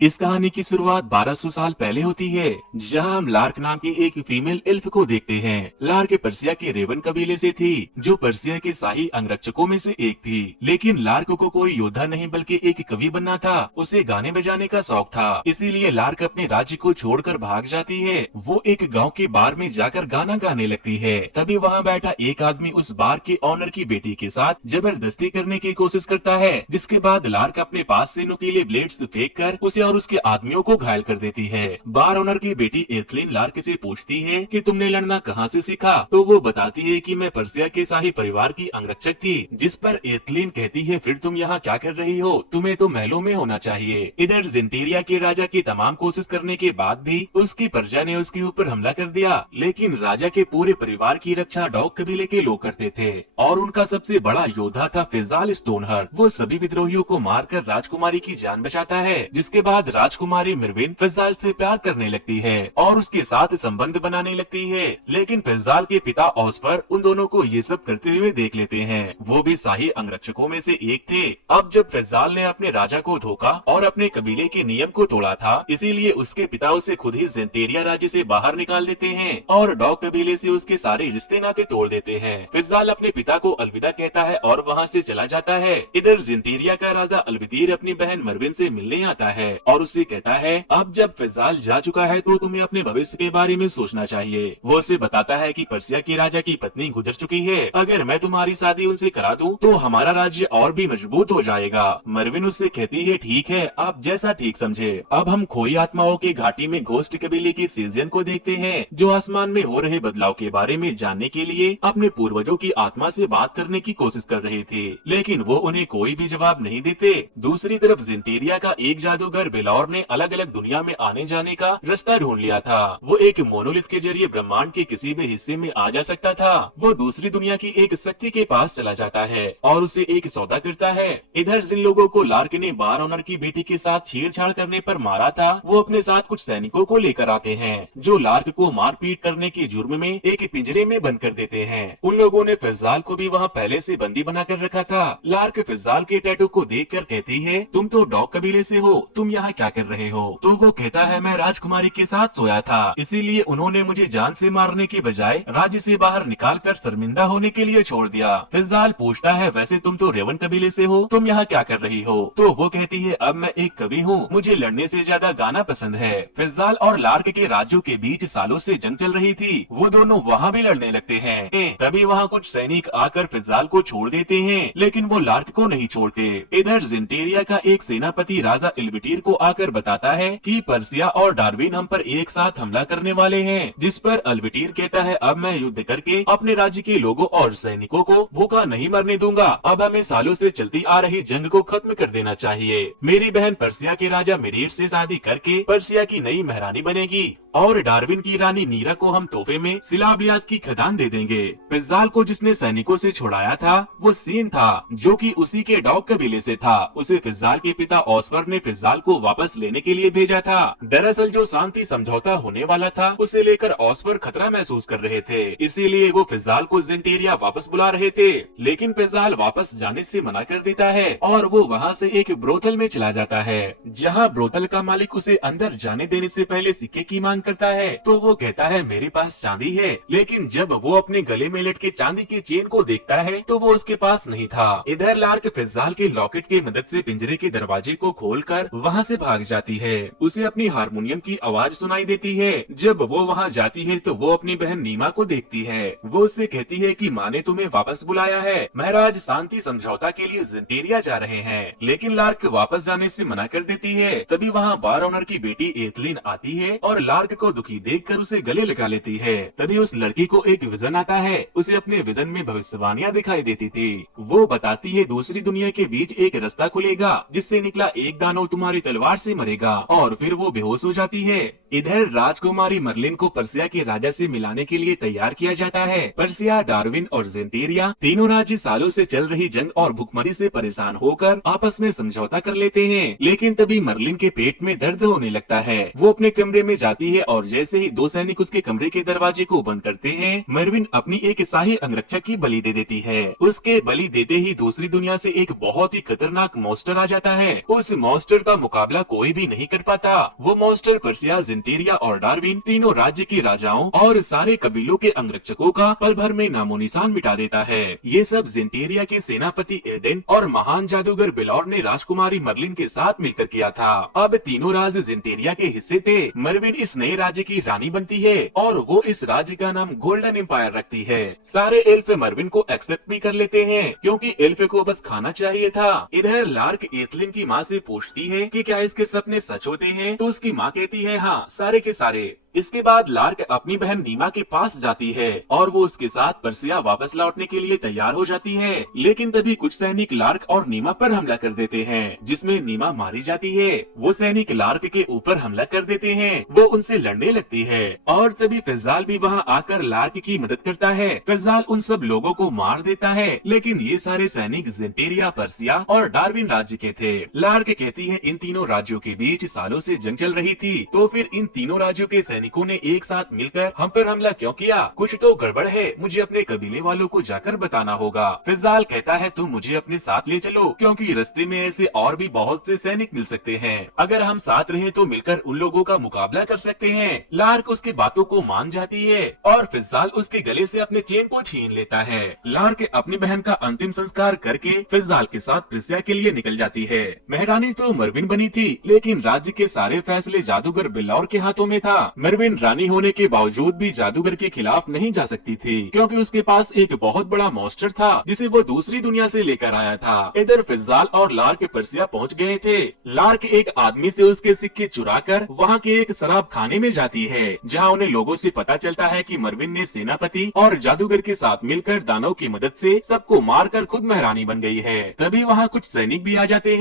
इस कहानी की शुरुआत 1200 साल पहले होती है, जहां हम लार्क नाम की एक फीमेल एल्फ को देखते हैं। लार्क पर्सिया के रेवन कबीले से थी, जो पर्सिया के शाही अंगरक्षकों में से एक थी। लेकिन लार्क को कोई योद्धा नहीं बल्कि एक कवि बनना था। उसे गाने बजाने का शौक था, इसीलिए लार्क अपने राज्य को छोड़कर भाग जाती है। वो एक गाँव के बार में जाकर गाना गाने लगती है। तभी वहाँ बैठा एक आदमी उस बार के ऑनर की बेटी के साथ जबरदस्ती करने की कोशिश करता है, जिसके बाद लार्क अपने पास से नुकीले ब्लेड्स फेंक कर उसे और उसके आदमियों को घायल कर देती है। बार ओनर की बेटी एथलीन लार्क से पूछती है कि तुमने लड़ना कहाँ से सीखा, तो वो बताती है कि मैं पर्सिया के शाही परिवार की अंगरक्षक थी। जिस पर एथलीन कहती है, फिर तुम यहाँ क्या कर रही हो, तुम्हें तो महलों में होना चाहिए। इधर जिंटेरिया के राजा की तमाम कोशिश करने के बाद भी उसकी प्रजा ने उसके ऊपर हमला कर दिया। लेकिन राजा के पूरे परिवार की रक्षा डॉग कबीले के लोग करते थे और उनका सबसे बड़ा योद्धा था फिजाल स्टोनहर्ट। वो सभी विद्रोहियों को मारकर राजकुमारी की जान बचाता है, जिसके बाद राजकुमारी मिरविन फिजाल से प्यार करने लगती है और उसके साथ संबंध बनाने लगती है। लेकिन फिजाल के पिता ऑस्फर उन दोनों को ये सब करते हुए देख लेते हैं। वो भी शाही अंगरक्षकों में से एक थे। अब जब फिजाल ने अपने राजा को धोखा और अपने कबीले के नियम को तोड़ा था, इसीलिए उसके पिता उसे खुद ही जेंटेरिया राज्य से बाहर निकाल देते हैं और डॉग कबीले से उसके सारे रिश्ते नाते तोड़ देते हैं। फिजाल अपने पिता को अलविदा कहता है और वहाँ से चला जाता है। इधर जेंटेरिया का राजा अलविदीर अपनी बहन मरविन से मिलने आता है और उससे कहता है, अब जब फिजाल जा चुका है तो तुम्हें अपने भविष्य के बारे में सोचना चाहिए। वो उसे बताता है कि पर्सिया के राजा की पत्नी गुजर चुकी है, अगर मैं तुम्हारी शादी उनसे करा दूं तो हमारा राज्य और भी मजबूत हो जाएगा। मरविन उससे कहती है, ठीक है, आप जैसा ठीक समझे। अब हम खोई आत्माओं की घाटी में घोस्ट कबीले की सीजन को देखते हैं, जो आसमान में हो रहे बदलाव के बारे में जानने के लिए अपने पूर्वजों की आत्मा से बात करने की कोशिश कर रहे थे, लेकिन वो उन्हें कोई भी जवाब नहीं देते। दूसरी तरफ जिंटेरिया का एक जादूगर बेलौर ने अलग अलग दुनिया में आने जाने का रास्ता ढूंढ लिया था। वो एक मोनोलिथ के जरिए ब्रह्मांड के किसी भी हिस्से में आ जा सकता था। वो दूसरी दुनिया की एक शक्ति के पास चला जाता है और उसे एक सौदा करता है। इधर जिन लोगों को लार्क ने बार ऑनर की बेटी के साथ छेड़छाड़ करने पर मारा था, वो अपने साथ कुछ सैनिकों को लेकर आते हैं, जो लार्क को मारपीट करने के जुर्म में एक पिंजरे में बंद कर देते हैं। उन लोगों ने फिजाल को भी वहाँ पहले से बंदी बना कर रखा था। लार्क फिजाल के टैटू को देखकर कहती है, तुम तो डॉग कबीले से हो, तुम यहाँ क्या कर रहे हो? तो वो कहता है, मैं राजकुमारी के साथ सोया था, इसीलिए उन्होंने मुझे जान से मारने के बजाय राज्य से बाहर निकालकर शर्मिंदा होने के लिए छोड़ दिया। फिजाल पूछता है, वैसे तुम तो रेवन कबीले से हो, तुम यहाँ क्या कर रही हो? तो वो कहती है, अब मैं एक कवि हूँ, मुझे लड़ने से ज्यादा गाना पसंद है। फिजाल और लार्क के राज्यों के बीच सालों से जंग चल रही थी, वो दोनों वहाँ भी लड़ने लगते हैं। तभी वहाँ कुछ सैनिक आकर फिजाल को छोड़ देते हैं, लेकिन वो लार्क को नहीं छोड़ते। इधर जिंटेरिया का एक सेनापति राजा इल्विटीर को आकर बताता है कि पर्सिया और डार्विन हम पर एक साथ हमला करने वाले हैं, जिस पर अल्विटीर कहता है, अब मैं युद्ध करके अपने राज्य के लोगों और सैनिकों को भूखा नहीं मरने दूंगा। अब हमें सालों से चलती आ रही जंग को खत्म कर देना चाहिए। मेरी बहन पर्सिया के राजा मिरीर से शादी करके पर्सिया की नई महारानी बनेगी और डार्विन की रानी नीरा को हम तोहफे में सिलाबियात की खदान दे देंगे। फिजाल को जिसने सैनिकों से छुड़ाया था वो सीन था, जो कि उसी के डॉग कबीले से था। उसे फिजाल के पिता ऑस्फर ने फिजाल को वापस लेने के लिए भेजा था। दरअसल जो शांति समझौता होने वाला था, उसे लेकर ऑस्फर खतरा महसूस कर रहे थे, इसीलिए वो फिजाल को जिंटेरिया वापस बुला रहे थे। लेकिन फिजाल वापस जाने से मना कर देता है और वो वहाँ से एक ब्रोथल में चला जाता है, जहाँ ब्रोथल का मालिक उसे अंदर जाने देने से पहले सिक्के की मांग करता है। तो वो कहता है, मेरे पास चांदी है, लेकिन जब वो अपने गले में लटके चांदी की चेन को देखता है तो वो उसके पास नहीं था। इधर लार्क फिजाल के लॉकेट की मदद से पिंजरे के दरवाजे को खोलकर वहाँ से भाग जाती है। उसे अपनी हारमोनियम की आवाज सुनाई देती है। जब वो वहाँ जाती है तो वो अपनी बहन नीमा को देखती है। वो उससे कहती है कि माँ ने तुम्हें वापस बुलाया है, महाराज शांति समझौता के लिए जिंटेरिया जा रहे हैं। लेकिन लार्क वापस जाने से मना कर देती है। तभी वहाँ बार ऑनर की बेटी एथलीन आती है और लार्क को दुखी देखकर उसे गले लगा लेती है। तभी उस लड़की को एक विजन आता है। उसे अपने विजन में भविष्यवाणियां दिखाई देती थी। वो बताती है, दूसरी दुनिया के बीच एक रास्ता खुलेगा, जिससे निकला एक दानव तुम्हारी तलवार से मरेगा और फिर वो बेहोश हो जाती है। इधर राजकुमारी मर्लिन को पर्सिया के राजा से मिलाने के लिए तैयार किया जाता है। पर्सिया, डार्विन और जेंटेरिया तीनों राज्य सालों से चल रही जंग और भुखमरी से परेशान होकर आपस में समझौता कर लेते हैं। लेकिन तभी मर्लिन के पेट में दर्द होने लगता है। वो अपने कमरे में जाती है और जैसे ही दो सैनिक उसके कमरे के दरवाजे को बंद करते हैं, मर्विन अपनी एक शाही अंगरक्षक की बलि दे देती है। उसके बलि देते ही दूसरी दुनिया से एक बहुत ही खतरनाक मॉन्स्टर आ जाता है। उस मॉन्स्टर का मुकाबला कोई भी नहीं कर पाता। वो मॉन्स्टर पर्सिया, जेंटेरिया और डार्विन तीनों राज्य के राजाओं और सारे कबीलों के अंगरक्षकों का पल भर में नामो निशान मिटा देता है। ये सब जेंटेरिया के सेनापति एडेन और महान जादूगर बेलॉर ने राजकुमारी मर्लिन के साथ मिलकर किया था। अब तीनों राज जेंटेरिया के हिस्से थे। मर्विन इस नए राज्य की रानी बनती है और वो इस राज्य का नाम गोल्डन एम्पायर रखती है। सारे एल्फ मर्विन को एक्सेप्ट भी कर लेते हैं क्योंकि एल्फ को बस खाना चाहिए था। इधर लार्क एथलिन की माँ से पूछती है कि क्या इसके सपने सच होते हैं, तो उसकी माँ कहती है हाँ, सारे के सारे। इसके बाद लार्क अपनी बहन नीमा के पास जाती है और वो उसके साथ पर्सिया वापस लौटने के लिए तैयार हो जाती है। लेकिन तभी कुछ सैनिक लार्क और नीमा पर हमला कर देते हैं, जिसमें नीमा मारी जाती है। वो सैनिक लार्क के ऊपर हमला कर देते हैं। वो उनसे लड़ने लगती है और तभी फैजाल भी वहाँ आकर लार्क की मदद करता है। फैजाल उन सब लोगों को मार देता है, लेकिन ये सारे सैनिक जेंटेरिया, पर्सिया और डार्विन राज्य के थे। लार्क कहती है इन तीनों राज्यों के बीच सालों से जंग चल रही थी, तो फिर इन तीनों राज्यों के सैनिकों ने एक साथ मिलकर हम पर हमला क्यों किया? कुछ तो गड़बड़ है, मुझे अपने कबीले वालों को जाकर बताना होगा। फिजाल कहता है तुम मुझे अपने साथ ले चलो, क्योंकि रास्ते में ऐसे और भी बहुत से सैनिक मिल सकते हैं। अगर हम साथ रहे तो मिलकर उन लोगों का मुकाबला कर सकते हैं। लार्क उसकी बातों को मान जाती है और फिजाल उसके गले से अपने चेन को छीन लेता है। लार्क अपनी बहन का अंतिम संस्कार करके फिजाल के साथ पर्सिया के लिए निकल जाती है। महारानी तो मर्विन बनी थी, लेकिन राज्य के सारे फैसले जादूगर बेलौर के हाथों में था। मर्विन रानी होने के बावजूद भी जादूगर के खिलाफ नहीं जा सकती थी, क्योंकि उसके पास एक बहुत बड़ा मॉन्स्टर था जिसे वो दूसरी दुनिया से लेकर आया था। इधर फिजाल और लार्क पर्सिया पहुंच गए थे। लार्क एक आदमी से उसके सिक्के चुराकर वहां के एक शराब खाने में जाती है, जहां उन्हें लोगों से पता चलता है कि मर्विन ने सेनापति और जादूगर के साथ मिलकर दानव की मदद से सबको मारकर खुद महारानी बन गई है। तभी वहाँ कुछ सैनिक भी आ जाते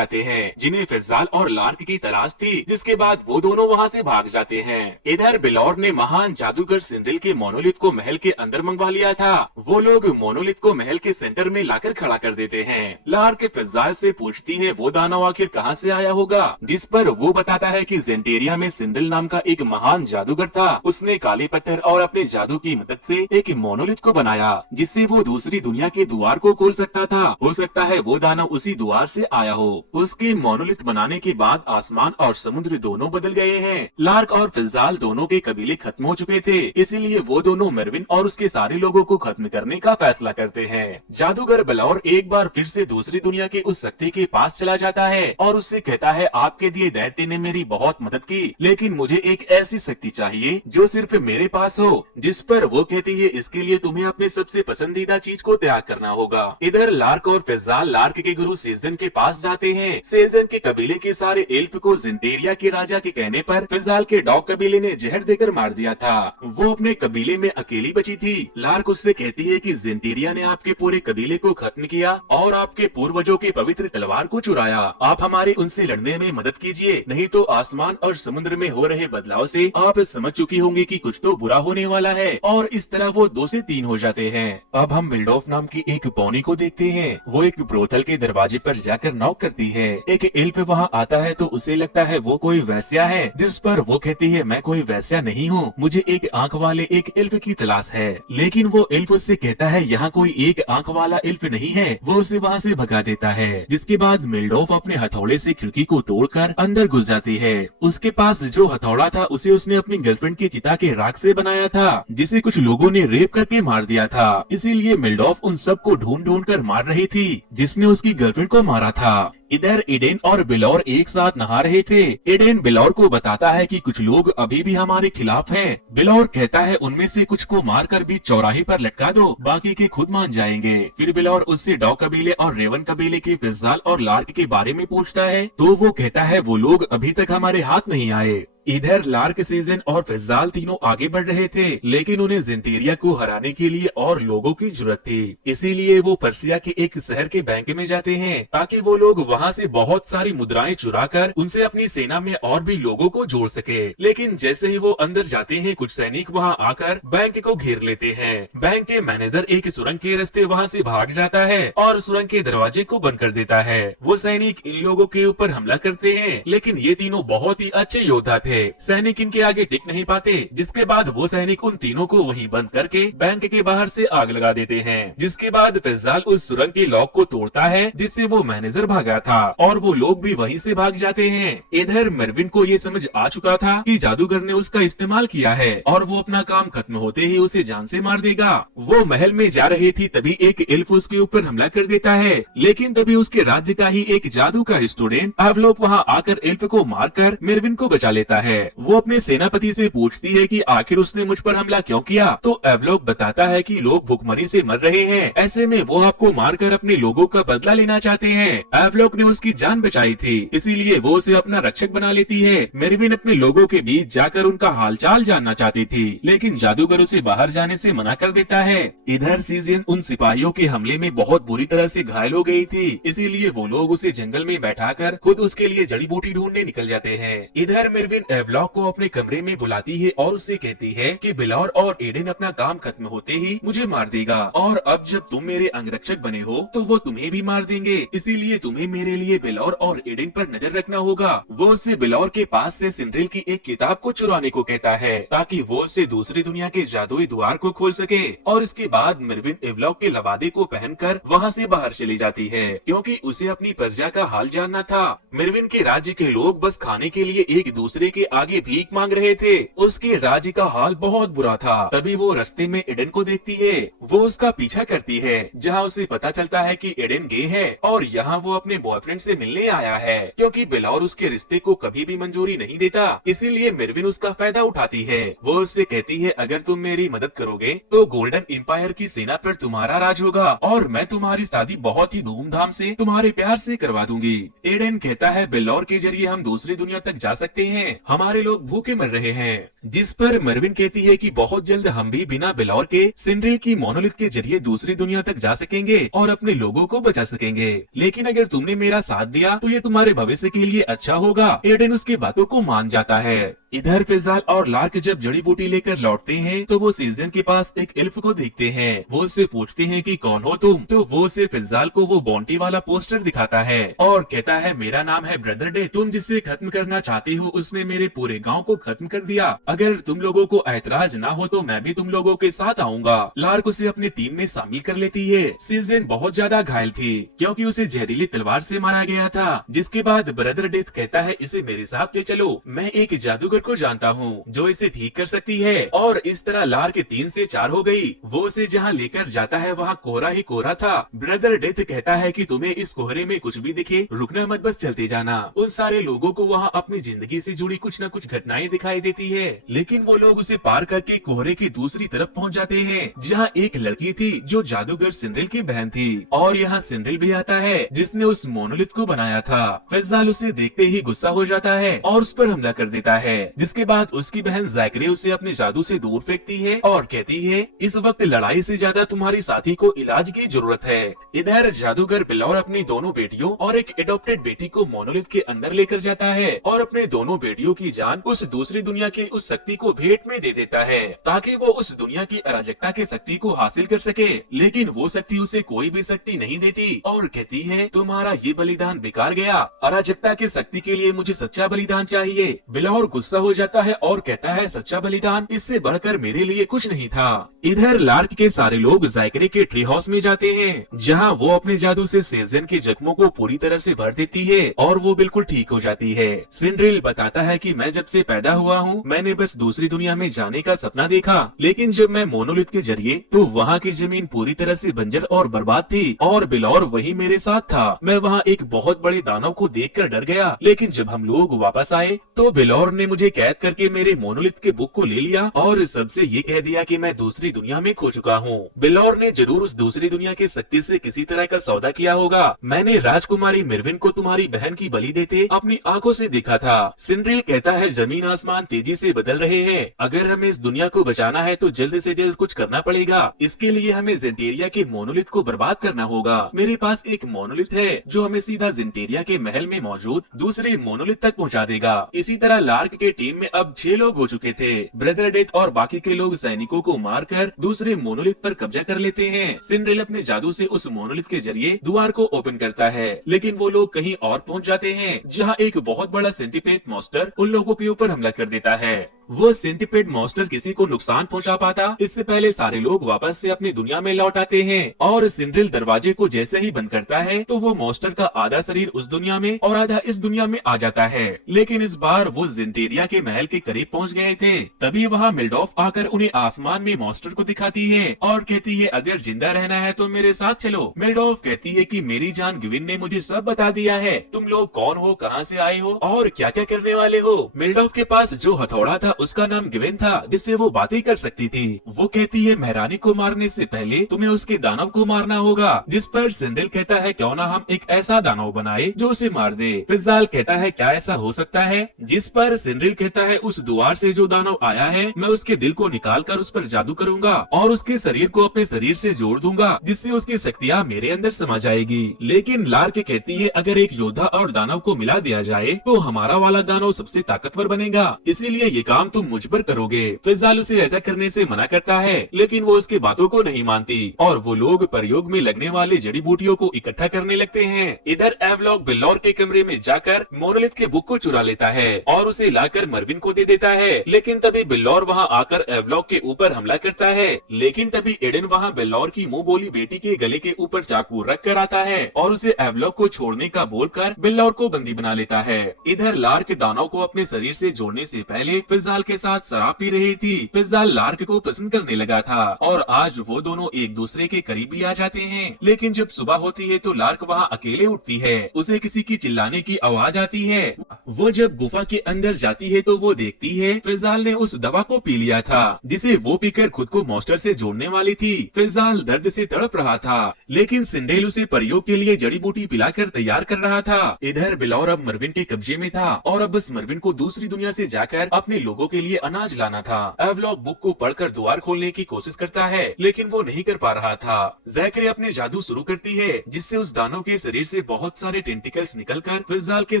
हैं जिन्हें फिजाल और लार्क की तलाश थी, जिसके बाद वो दोनों वहाँ से भाग जाते हैं। इधर बेलौर ने महान जादूगर सिंड्रिल के मोनोलिथ को महल के अंदर मंगवा लिया था। वो लोग मोनोलिथ को महल के सेंटर में लाकर खड़ा कर देते हैं। लार्क फिजाल से पूछती है वो दानव आखिर कहाँ से आया होगा, जिस पर वो बताता है कि जेंटेरिया में सिंड्रिल नाम का एक महान जादूगर था। उसने काले पत्थर और अपने जादू की मदद से एक मोनोलिथ को बनाया, जिससे वो दूसरी दुनिया के द्वार को खोल सकता था। हो सकता है वो दानव उसी द्वार से आया हो। उसके मोनोलिथ बनाने के बाद आसमान और समुद्र दोनों बदल गए हैं। लार्क और फिजाल दोनों के कबीले खत्म हो चुके थे, इसीलिए वो दोनों मर्विन और उसके सारे लोगों को खत्म करने का फैसला करते हैं। जादूगर बेलौर एक बार फिर से दूसरी दुनिया के उस शक्ति के पास चला जाता है और उससे कहता है आपके दिए दैत्य ने मेरी बहुत मदद की, लेकिन मुझे एक ऐसी शक्ति चाहिए जो सिर्फ मेरे पास हो। जिस पर वो कहती है इसके लिए तुम्हें अपने सबसे पसंदीदा चीज को त्याग करना होगा। इधर लार्क और फिजाल लार्क के गुरु सेजन के पास जाते हैं। सेजन के कबीले के सारे एल्फ को जेंटेरिया के राजा के कहने पर फिजाल के डॉग कबीले ने जहर देकर मार दिया था। वो अपने कबीले में अकेली बची थी। लार्क उससे कहती है कि जेंटेरिया ने आपके पूरे कबीले को खत्म किया और आपके पूर्वजों की पवित्र तलवार को चुराया। आप हमारे उनसे लड़ने में मदद कीजिए, नहीं तो आसमान और समुद्र में हो रहे बदलाव से आप समझ चुकी होंगी कि कुछ तो बुरा होने वाला है। और इस तरह वो 2 से 3 हो जाते हैं। अब हम मिल्डोफ नाम की एक पौनी को देखते हैं। वो एक ब्रोथल के दरवाजे पर जाकर नॉक करती है। एक एल्फ वहाँ आता है तो उसे लगता है वो कोई वैश्या है, जिस पर वो कहती है मैं कोई वैश्या नहीं हूँ, मुझे एक आंख वाले एक एल्फ की तलाश है। लेकिन वो एल्फ उससे कहता है यहाँ कोई एक आंख वाला एल्फ नहीं है। वो उसे वहाँ से भगा देता है, जिसके बाद मिल्डोफ अपने हथौड़े से खिड़की को तोड़कर अंदर घुस जाती है। उसके पास जो हथौड़ा था उसे उसने अपनी गर्लफ्रेंड की चिता के राख से बनाया था, जिसे कुछ लोगों ने रेप करके मार दिया था। इसीलिए मिल्डोफ उन सबको ढूंढ ढूंढ कर मार रही थी जिसने उसकी गर्लफ्रेंड को मारा था। इधर एडेन और बेलौर एक साथ नहा रहे थे। एडेन बेलौर को बताता है कि कुछ लोग अभी भी हमारे खिलाफ हैं। बेलौर कहता है उनमें से कुछ को मारकर भी चौराहे पर लटका दो, बाकी के खुद मान जाएंगे। फिर बेलौर उससे डॉग कबीले और रेवन कबीले के फिजाल और लार्क के बारे में पूछता है, तो वो कहता है वो लोग अभी तक हमारे हाथ नहीं आए। इधर लार्क, सीजन और फिजाल तीनों आगे बढ़ रहे थे, लेकिन उन्हें जिंटेरिया को हराने के लिए और लोगों की जरूरत थी। इसीलिए वो पर्सिया के एक शहर के बैंक में जाते हैं ताकि वो लोग वहाँ से बहुत सारी मुद्राएं चुराकर उनसे अपनी सेना में और भी लोगों को जोड़ सके। लेकिन जैसे ही वो अंदर जाते हैं, कुछ सैनिक वहाँ आकर बैंक को घेर लेते हैं। बैंक के मैनेजर एक सुरंग के रास्ते वहाँ से भाग जाता है और सुरंग के दरवाजे को बंद कर देता है। वो सैनिक इन लोगों के ऊपर हमला करते हैं, लेकिन ये तीनों बहुत ही अच्छे योद्धा थे। सैनिक इनके आगे टिक नहीं पाते, जिसके बाद वो सैनिक उन तीनों को वहीं बंद करके बैंक के बाहर से आग लगा देते हैं। जिसके बाद फिजाल उस सुरंग के लॉक को तोड़ता है जिससे वो मैनेजर भागा था, और वो लोग भी वहीं से भाग जाते हैं। इधर मेरविन को ये समझ आ चुका था कि जादूगर ने उसका इस्तेमाल किया है और वो अपना काम खत्म होते ही उसे जान से मार देगा। वो महल में जा रही थी, तभी एक एल्फ उसके ऊपर हमला कर देता है, लेकिन तभी उसके राज्य का ही एक जादू का स्टूडेंट एवलोक वहाँ आकर एल्फ को मारकर मेरविन को बचा लेता है। वो अपने सेनापति से पूछती है कि आखिर उसने मुझ पर हमला क्यों किया, तो एवलोक बताता है कि लोग भूखमरी से मर रहे हैं, ऐसे में वो आपको मारकर अपने लोगों का बदला लेना चाहते हैं। एवलोक ने उसकी जान बचाई थी, इसीलिए वो उसे अपना रक्षक बना लेती है। मेरविन अपने लोगों के बीच जाकर उनका हालचाल जानना चाहती थी, लेकिन जादूगर उसे बाहर जाने से मना कर देता है। इधर सीजन उन सिपाहियों के हमले में बहुत बुरी तरह से घायल हो गई थी, इसीलिए वो लोग उसे जंगल में बैठाकर खुद उसके लिए जड़ी बूटी ढूंढने निकल जाते हैं। इधर मेरविन एवलॉक को अपने कमरे में बुलाती है और उससे कहती है कि बिलौर और एडेन अपना काम खत्म होते ही मुझे मार देगा, और अब जब तुम मेरे अंगरक्षक बने हो तो वो तुम्हें भी मार देंगे, इसीलिए तुम्हें मेरे लिए बिलौर और एडेन पर नजर रखना होगा। वो उससे बिलौर के पास से सिंड्रेल की एक किताब को चुराने को कहता है ताकि वो उससे दूसरी दुनिया के जादुई द्वार को खोल सके, और इसके बाद मेरविन एवलॉक के लबादे को पहनकर वहाँ से बाहर चली जाती है, क्योंकि उसे अपनी प्रजा का हाल जानना था। मेरविन के राज्य के लोग बस खाने के लिए एक दूसरे के आगे भीख मांग रहे थे। उसके राज्य का हाल बहुत बुरा था। तभी वो रास्ते में एडेन को देखती है। वो उसका पीछा करती है, जहाँ उसे पता चलता है कि एडेन गे है और यहाँ वो अपने बॉयफ्रेंड से मिलने आया है, क्योंकि बिलौर उसके रिश्ते को कभी भी मंजूरी नहीं देता, इसीलिए मेरविन उसका फायदा उठाती है। वो उससे कहती है अगर तुम मेरी मदद करोगे तो गोल्डन एम्पायर की सेना पर तुम्हारा राज होगा और मैं तुम्हारी शादी बहुत ही धूमधाम से तुम्हारे प्यार से करवा दूंगी। एडेन कहता है बिलौर के जरिए हम दूसरी दुनिया तक जा सकते हैं, हमारे लोग भूखे मर रहे हैं। जिस पर मेरविन कहती है कि बहुत जल्द हम भी बिना बिलौर के सिंड्रेल की मोनोलिथ के जरिए दूसरी दुनिया तक जा सकेंगे और अपने लोगों को बचा सकेंगे, लेकिन अगर तुमने मेरा साथ दिया तो ये तुम्हारे भविष्य के लिए अच्छा होगा। एडेन उसकी बातों को मान जाता है। इधर फिजाल और लार्क जब जड़ी बूटी लेकर लौटते हैं तो वो सीजन के पास एक एल्फ को देखते हैं। वो उससे पूछते हैं कि कौन हो तुम, तो वो उसे फिजाल को वो बॉन्टी वाला पोस्टर दिखाता है और कहता है मेरा नाम है ब्रदर डे, तुम जिससे खत्म करना चाहते हो उसने मेरे पूरे गांव को खत्म कर दिया। अगर तुम लोगों को ऐतराज ना हो तो मैं भी तुम लोगों के साथ आऊंगा। लार्क उसे अपनी टीम में शामिल कर लेती है। सीजन बहुत ज्यादा घायल थी क्योंकि उसे जहरीली तलवार से मारा गया था, जिसके बाद ब्रदर डेथ कहता है इसे मेरे साथ ले चलो, मैं एक जादूगर को जानता हूँ जो इसे ठीक कर सकती है। और इस तरह लार्क 3 से 4 हो गई। वो उसे जहाँ लेकर जाता है वहाँ कोहरा ही कोहरा था। ब्रदर डेथ कहता है कि तुम्हें इस कोहरे में कुछ भी दिखे रुकना मत, बस चलते जाना। उन सारे लोगों को वहाँ अपनी जिंदगी से जुड़ी कुछ न कुछ घटनाएं दिखाई देती है, लेकिन वो लोग उसे पार करके कोहरे की दूसरी तरफ पहुँच जाते हैं, जहाँ एक लड़की थी जो जादूगर सिंड्रेल की बहन थी। और यहाँ सिंड्रेल भी आता है जिसने उस मोनोलिथ को बनाया था। फिजाल उसे देखते ही गुस्सा हो जाता है और उस पर हमला कर देता है, जिसके बाद उसकी बहन जैकरे उसे अपने जादू से दूर फेंकती है और कहती है इस वक्त लड़ाई से ज्यादा तुम्हारी साथी को इलाज की जरूरत है। इधर जादूगर बिलौर अपनी दोनों बेटियों और एक एडॉप्टेड बेटी को मोनोलिथ के अंदर लेकर जाता है और अपने दोनों बेटियों की जान उस दूसरी दुनिया के उस शक्ति को भेंट में दे देता है ताकि वो उस दुनिया की अराजकता के शक्ति को हासिल कर सके। लेकिन वो शक्ति उसे कोई भी शक्ति नहीं देती और कहती है तुम्हारा ये बलिदान बेकार गया, अराजकता के शक्ति के लिए मुझे सच्चा बलिदान चाहिए। बिलौर गुस्सा हो जाता है और कहता है सच्चा बलिदान इससे बढ़कर मेरे लिए कुछ नहीं था। इधर लार्क के सारे लोग जैकरे के ट्री हाउस में जाते हैं, जहाँ वो अपने जादू से सेजन के जख्मों को पूरी तरह से भर देती है और वो बिल्कुल ठीक हो जाती है। सिंड्रेल बताता है कि मैं जब से पैदा हुआ हूँ मैंने बस दूसरी दुनिया में जाने का सपना देखा, लेकिन जब मैं मोनोलिथ के जरिए तो वहाँ की जमीन पूरी तरह से बंजर और बर्बाद थी और बिलौर वही मेरे साथ था। मैं वहाँ एक बहुत बड़े दानव को देखकर डर गया, लेकिन जब हम लोग वापस आए तो बिलौर ने मुझे कैद करके मेरे मोनोलिथ के बुक को ले लिया और सबसे ये कह दिया कि मैं दूसरी दुनिया में खो चुका हूँ। बिलौर ने जरूर उस दूसरी दुनिया के शक्ति से किसी तरह का सौदा किया होगा। मैंने राजकुमारी मेरविन को तुम्हारी बहन की बलि देते अपनी आंखों से देखा था। सिंड्रेल कहता है जमीन आसमान तेजी से बदल रहे हैं, अगर हमें इस दुनिया को बचाना है तो जल्द से जल्द कुछ करना पड़ेगा। इसके लिए हमें ज़ेंटेरिया के मोनोलिथ को बर्बाद करना होगा। मेरे पास एक मोनोलिथ है जो हमें सीधा ज़ेंटेरिया के महल में मौजूद दूसरे मोनोलिथ तक पहुंचा देगा। इसी तरह लार्क के टीम में अब 6 लोग हो चुके थे। ब्रदर डेथ और बाकी के लोग सैनिकों को मारकर दूसरे मोनोलिथ पर कब्जा कर लेते हैं। सिंड्रेल अपने जादू से उस मोनोलिथ के जरिए द्वार को ओपन करता है, लेकिन वो लोग कहीं और पहुंच जाते हैं जहां एक बहुत बड़ा सेंटीपेड मॉन्स्टर उन लोगों के ऊपर हमला कर देता है। वो सेंटीपेड मॉन्स्टर किसी को नुकसान पहुंचा पाता इससे पहले सारे लोग वापस से अपनी दुनिया में लौट आते हैं और सिंड्रेल दरवाजे को जैसे ही बंद करता है तो वो मॉन्स्टर का आधा शरीर उस दुनिया में और आधा इस दुनिया में आ जाता है। लेकिन इस बार वो ज़ेंटेरिया के महल के करीब पहुंच गए थे। तभी वहाँ मिल्डॉफ आकर उन्हें आसमान में मॉन्स्टर को दिखाती है और कहती है अगर जिंदा रहना है तो मेरे साथ चलो। मिल्डॉफ कहती है कि मेरी जान ग्विन ने मुझे सब बता दिया है, तुम लोग कौन हो, कहाँ से आए हो और क्या क्या करने वाले हो। मिल्डॉफ के पास जो हथौड़ा था उसका नाम ग्विन था जिससे वो बातें कर सकती थी। वो कहती है महारानी को मारने से पहले तुम्हें उसके दानव को मारना होगा। जिस पर सिंड्रेल कहता है क्यों ना हम एक ऐसा दानव बनाए जो उसे मार दे। फिजाल कहता है क्या ऐसा हो सकता है। जिस पर सिंड्रेल कहता है उस द्वार से जो दानव आया है मैं उसके दिल को निकाल कर उस पर जादू करूंगा और उसके शरीर को अपने शरीर से जोड़ दूंगा जिससे उसकी शक्तियाँ मेरे अंदर समा जाएगी। लेकिन लार्क कहती है अगर एक योद्धा और दानव को मिला दिया जाए तो हमारा वाला दानव सबसे ताकतवर बनेगा, इसीलिए ये काम तुम मुझ पर करोगे। फिजाल उसे ऐसा करने से मना करता है लेकिन वो उसकी बातों को नहीं मानती और वो लोग प्रयोग में लगने वाले जड़ी बूटियों को इकट्ठा करने लगते हैं। इधर एवलॉक बिल्लौर के कमरे में जाकर मोनोलिथ के बुक को चुरा लेता है और उसे लाकर मरविन को दे देता है। लेकिन तभी बिल्लौर वहाँ आकर एवलॉक के ऊपर हमला करता है। लेकिन तभी एडन वहाँ बिल्लौर की मुंह बोली बेटी के गले के ऊपर चाकू रख कर आता है और उसे एवलॉक को छोड़ने का बोलकर बिल्लौर को बंदी बना लेता है। इधर लार्क दानव को अपने शरीर से जोड़ने से पहले फिजाल के साथ शराब पी रही थी। फिजाल लार्क को पसंद करने लगा था और आज वो दोनों एक दूसरे के करीब भी आ जाते हैं। लेकिन जब सुबह होती है तो लार्क वहाँ अकेले उठती है। उसे किसी की चिल्लाने की आवाज आती है। वो जब गुफा के अंदर जाती है तो वो देखती है फिजाल ने उस दवा को पी लिया था जिसे वो पीकर खुद को मॉन्स्टर से जोड़ने वाली थी। फिजाल दर्द से तड़प रहा था लेकिन सिंड्रेल उसे प्रयोग के लिए जड़ी बूटी पिलाकर तैयार कर रहा था। इधर बिलौर अब मरविन के कब्जे में था और अब बस मरविन को दूसरी दुनिया से जाकर अपने लोगों के लिए अनाज लाना था। एवलॉक बुक को पढ़कर द्वार खोलने की कोशिश करता है लेकिन वो नहीं कर पा रहा था। जैकरे अपने जादू शुरू करती है जिससे उस दानव के शरीर से बहुत सारे टेंटिकल्स निकलकर फिजाल के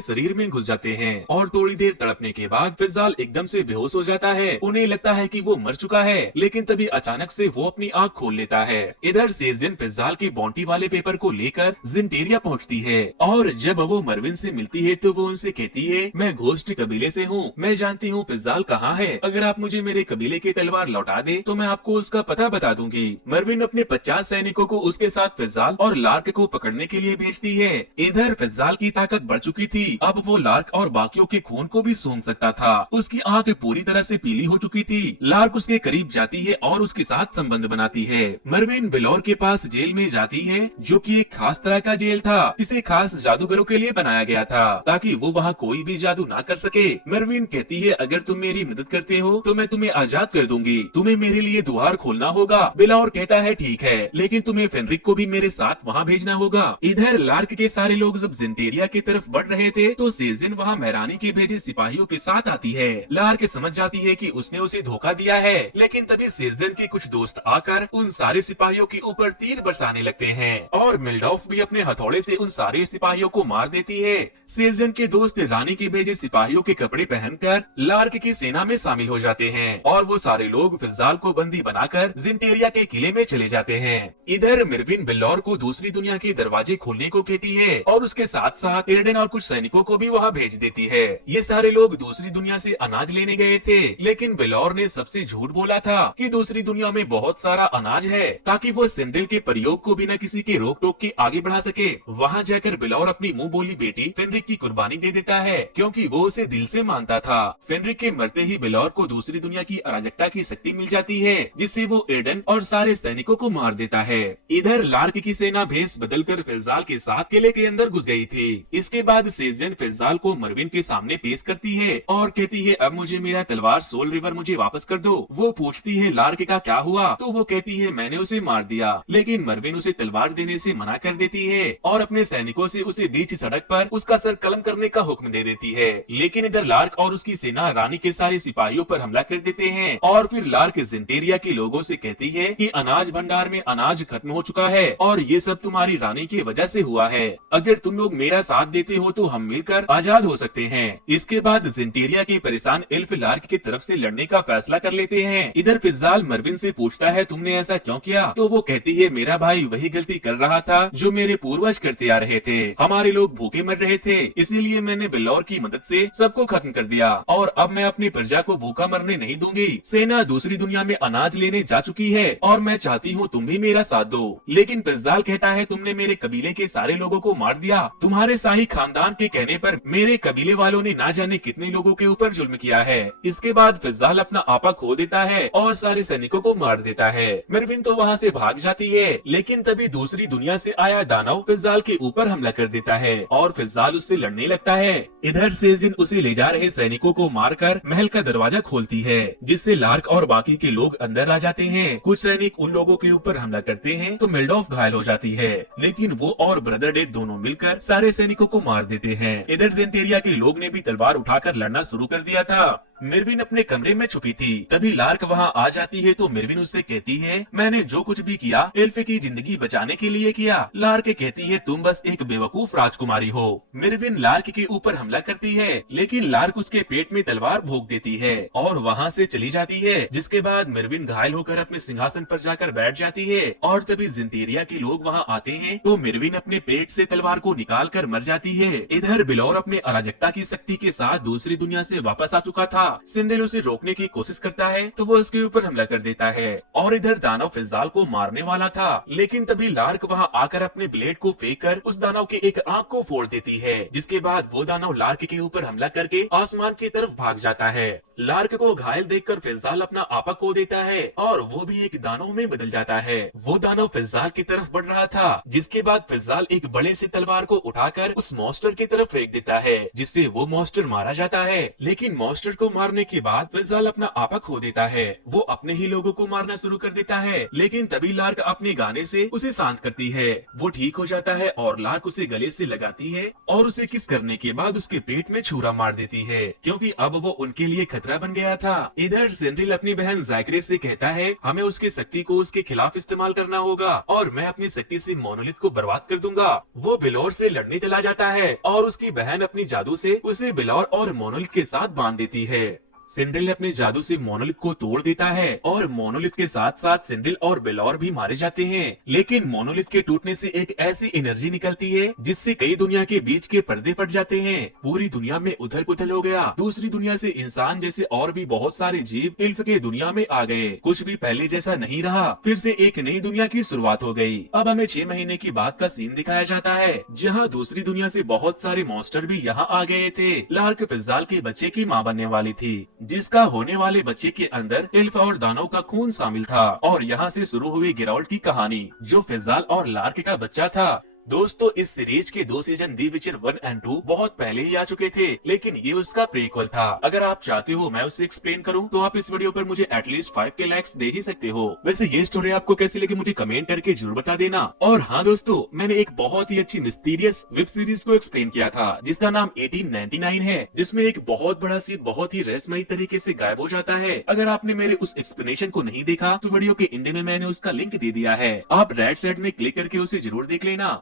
शरीर में घुस जाते हैं और थोड़ी देर तड़पने के बाद फिजाल एकदम से बेहोश हो जाता है। उन्हें लगता है कि वो मर चुका है लेकिन तभी अचानक से वो अपनी आँख खोल लेता है। इधर सेजिन फिजाल के बॉन्टी वाले पेपर को लेकर ज़ेंटेरिया पहुँचती है और जब वो मरविन से मिलती है तो वो उनसे कहती है मैं घोस्ट कबीले से हूँ, मैं जानती हूँ फिजाल कहाँ है, अगर आप मुझे मेरे कबीले की तलवार लौटा दे तो मैं आपको उसका पता बता दूंगी। मरविन अपने 50 सैनिकों को उसके साथ फिजाल और लार्क को पकड़ने के लिए भेजती है। इधर फिजाल की ताकत बढ़ चुकी थी, अब वो लार्क और बाकियों के खून को भी सूंघ सकता था। उसकी आंख पूरी तरह से पीली हो चुकी थी। लार्क उसके करीब जाती है और उसके साथ संबंध बनाती है। मरविन बिलौर के पास जेल में जाती है जो कि एक खास तरह का जेल था। इसे खास जादूगरों के लिए बनाया गया था ताकि वो वहाँ कोई भी जादू ना कर सके। मरविन कहती है अगर तुम मेरी मदद करते हो तो मैं तुम्हें आजाद कर दूंगी, तुम्हें मेरे लिए द्वार खोलना होगा। बिलौर कहता है ठीक है लेकिन तुम्हें फेनरिक को भी मेरे साथ वहाँ भेजना होगा। इधर लार्क के सारे लोग जब ज़ेंटेरिया की तरफ बढ़ रहे थे तो सेजिन वहाँ महारानी के भेजे सिपाहियों के साथ आती है। लार्क समझ जाती है कि उसने उसे धोखा दिया है लेकिन तभी सेजिन के कुछ दोस्त आकर उन सारे सिपाहियों के ऊपर तीर बरसाने लगते हैं और मिल्डॉफ भी अपने हथौड़े से उन सारे सिपाहियों को मार देती है। सेजिन के दोस्त रानी के भेजे सिपाहियों के कपड़े पहनकर लार्क की सेना में शामिल हो जाते हैं और वो सारे लोग फिजाल को बंदी बनाकर ज़ेंटेरिया के किले में चले जाते हैं। इधर मिरविन बिल्लौर को दूसरी दुनिया के दरवाजे खोलने को कहती है और उसके साथ साथ एडन और कुछ सैनिकों को भी वहाँ भेज देती है। ये सारे लोग दूसरी दुनिया से अनाज लेने गए थे लेकिन बिल्लौर ने सबसे झूठ बोला था कि दूसरी दुनिया में बहुत सारा अनाज है ताकि वो सिंड्रेल के प्रयोग को बिना किसी के रोक टोक के आगे बढ़ा सके। वहाँ जाकर बिल्लौर अपनी मुंह बोली बेटी फेनरिक की कुर्बानी दे देता है क्योंकि वो उसे दिल से मानता था। फेनरिक के मरते करते ही बिलौर को दूसरी दुनिया की अराजकता की शक्ति मिल जाती है, जिससे वो एडन और सारे सैनिकों को मार देता है। इधर लार्क की सेना भेस बदलकर फिजाल के साथ किले के अंदर घुस गई थी। इसके बाद सेजन फिजाल को मरविन के सामने पेश करती है और कहती है अब मुझे मेरा तलवार सोल रिवर मुझे वापस कर दो। वो पूछती है लार्क का क्या हुआ, तो वो कहती है मैंने उसे मार दिया, लेकिन मरविन उसे तलवार देने से मना कर देती है और अपने सैनिकों से उसे बीच सड़क पर उसका सर कलम करने का हुक्म दे देती है। लेकिन इधर लार्क और उसकी सेना रानी के सारे सिपाहियों पर हमला कर देते हैं और फिर लार्क जिंटेरिया के लोगों से कहती है कि अनाज भंडार में अनाज खत्म हो चुका है और ये सब तुम्हारी रानी की वजह से हुआ है। अगर तुम लोग मेरा साथ देते हो तो हम मिलकर आजाद हो सकते हैं। इसके बाद जिंटेरिया के परेशान एल्फ लार्क की तरफ से लड़ने का फैसला कर लेते हैं। इधर फिजाल मरविन से पूछता है तुमने ऐसा क्यों किया, तो वो कहती है मेरा भाई वही गलती कर रहा था जो मेरे पूर्वज करते आ रहे थे। हमारे लोग भूखे मर रहे थे, इसीलिए मैंने बिलौर की मदद से सबको खत्म कर दिया और अब मैं अपनी प्रजा को भूखा मरने नहीं दूंगी। सेना दूसरी दुनिया में अनाज लेने जा चुकी है और मैं चाहती हूँ तुम भी मेरा साथ दो। लेकिन फिजाल कहता है तुमने मेरे कबीले के सारे लोगों को मार दिया। तुम्हारे शाही खानदान के कहने पर मेरे कबीले वालों ने ना जाने कितने लोगों के ऊपर जुल्म किया है। इसके बाद फिजाल अपना आपा खो देता है और सारे सैनिकों को मार देता है। मरविन तो वहाँ से भाग जाती है, लेकिन तभी दूसरी दुनिया से आया दानव फिजाल के ऊपर हमला कर देता है और फिजाल उससे लड़ने लगता है। इधर सेजिन उसे ले जा रहे सैनिकों को मारकर महल का दरवाजा खोलती है, जिससे लार्क और बाकी के लोग अंदर आ जाते हैं। कुछ सैनिक उन लोगों के ऊपर हमला करते हैं तो मिल्डॉफ घायल हो जाती है, लेकिन वो और ब्रदर डेथ दोनों मिलकर सारे सैनिकों को मार देते हैं। इधर जेंटेरिया के लोग ने भी तलवार उठाकर लड़ना शुरू कर दिया था। मिरविन अपने कमरे में छुपी थी, तभी लार्क वहाँ आ जाती है तो मिरविन उससे कहती है मैंने जो कुछ भी किया एल्फ की जिंदगी बचाने के लिए किया। लार्क कहती है तुम बस एक बेवकूफ राजकुमारी हो। मिरविन लार्क के ऊपर हमला करती है, लेकिन लार्क उसके पेट में तलवार भोंक देती है और वहाँ से चली जाती है। जिसके बाद मिरविन घायल होकर अपने सिंहासन पर जाकर बैठ जाती है और तभी जिंटेरिया के लोग वहाँ आते हैं तो मिरविन अपने पेट से तलवार को निकाल कर मर जाती है। इधर बिलौर अपने अराजकता की शक्ति के साथ दूसरी दुनिया से वापस आ चुका था। सिंडेल उसे रोकने की कोशिश करता है तो वो उसके ऊपर हमला कर देता है और इधर दानव फिजाल को मारने वाला था, लेकिन तभी लार्क वहाँ आकर अपने ब्लेड को फेंक कर उस दानव के एक आंख को फोड़ देती है। जिसके बाद वो दानव लार्क के ऊपर हमला करके आसमान की तरफ भाग जाता है। लार्क को घायल देखकर फिजाल अपना आपा खो देता है और वो भी एक दानव में बदल जाता है। वो दानव फिजाल की तरफ बढ़ रहा था, जिसके बाद फिजाल एक बड़े से तलवार को उठाकर उस मॉन्स्टर की तरफ फेंक देता है, जिससे वो मॉन्स्टर मारा जाता है। लेकिन मॉन्स्टर को मारने के बाद फिजाल अपना आपा खो देता है। वो अपने ही लोगों को मारना शुरू कर देता है, लेकिन तभी लार्क अपने गाने से उसे शांत करती है। वो ठीक हो जाता है और लार्क उसे गले से लगाती है और उसे किस करने के बाद उसके पेट में छुरा मार देती है, क्योंकि अब वो उनके लिए खतरा बन गया था। इधर सिंड्रिल अपनी बहन ज़ायक्रे से कहता है हमें उसकी शक्ति को उसके खिलाफ इस्तेमाल करना होगा और मैं अपनी शक्ति से मोनोलिथ को बर्बाद कर दूंगा। वो बिलौर से लड़ने चला जाता है और उसकी बहन अपनी जादू से उसे बिलौर और मोनोलिथ के साथ बांध देती है। सिंड्रिल अपने जादू से मोनोलिथ को तोड़ देता है और मोनोलिथ के साथ साथ सिंड्रिल और बिलौर भी मारे जाते हैं। लेकिन मोनोलिथ के टूटने से एक ऐसी एनर्जी निकलती है जिससे कई दुनिया के बीच के पर्दे फट जाते हैं। पूरी दुनिया में उथल पुथल हो गया। दूसरी दुनिया से इंसान जैसे और भी बहुत सारे जीव इल्फ के दुनिया में आ गए। कुछ भी पहले जैसा नहीं रहा, फिर से एक नई दुनिया की शुरुआत हो गई। अब हमें 6 महीने की बाद का सीन दिखाया जाता है, जहाँ दूसरी दुनिया से बहुत सारे मॉन्स्टर भी यहाँ आ गए थे। लार्क फिजाल के बच्चे की माँ बनने वाली थी, जिसका होने वाले बच्चे के अंदर एल्फ और दानव का खून शामिल था। और यहाँ से शुरू हुई गिरावट की कहानी, जो फिजाल और लार्क का बच्चा था। दोस्तों, इस सीरीज के 2 सीजन दी विचर 1 और 2 बहुत पहले ही आ चुके थे, लेकिन ये उसका प्रीक्वल था। अगर आप चाहते हो मैं उसे एक्सप्लेन करूं, तो आप इस वीडियो पर मुझे एटलीस्ट 5 के लाइक्स दे ही सकते हो। वैसे ये स्टोरी आपको कैसी लगी मुझे कमेंट करके जरूर बता देना। और हाँ दोस्तों, मैंने एक बहुत ही अच्छी मिस्टीरियस वेब सीरीज को एक्सप्लेन किया था, जिसका नाम 1899 है, जिसमें एक बहुत बड़ा सी बहुत ही रहस्यमयी तरीके से गायब हो जाता है। अगर आपने मेरे उस एक्सप्लेनेशन को नहीं देखा तो वीडियो के एंड में मैंने उसका लिंक दे दिया है, आप राइट साइड में क्लिक करके उसे जरूर देख लेना।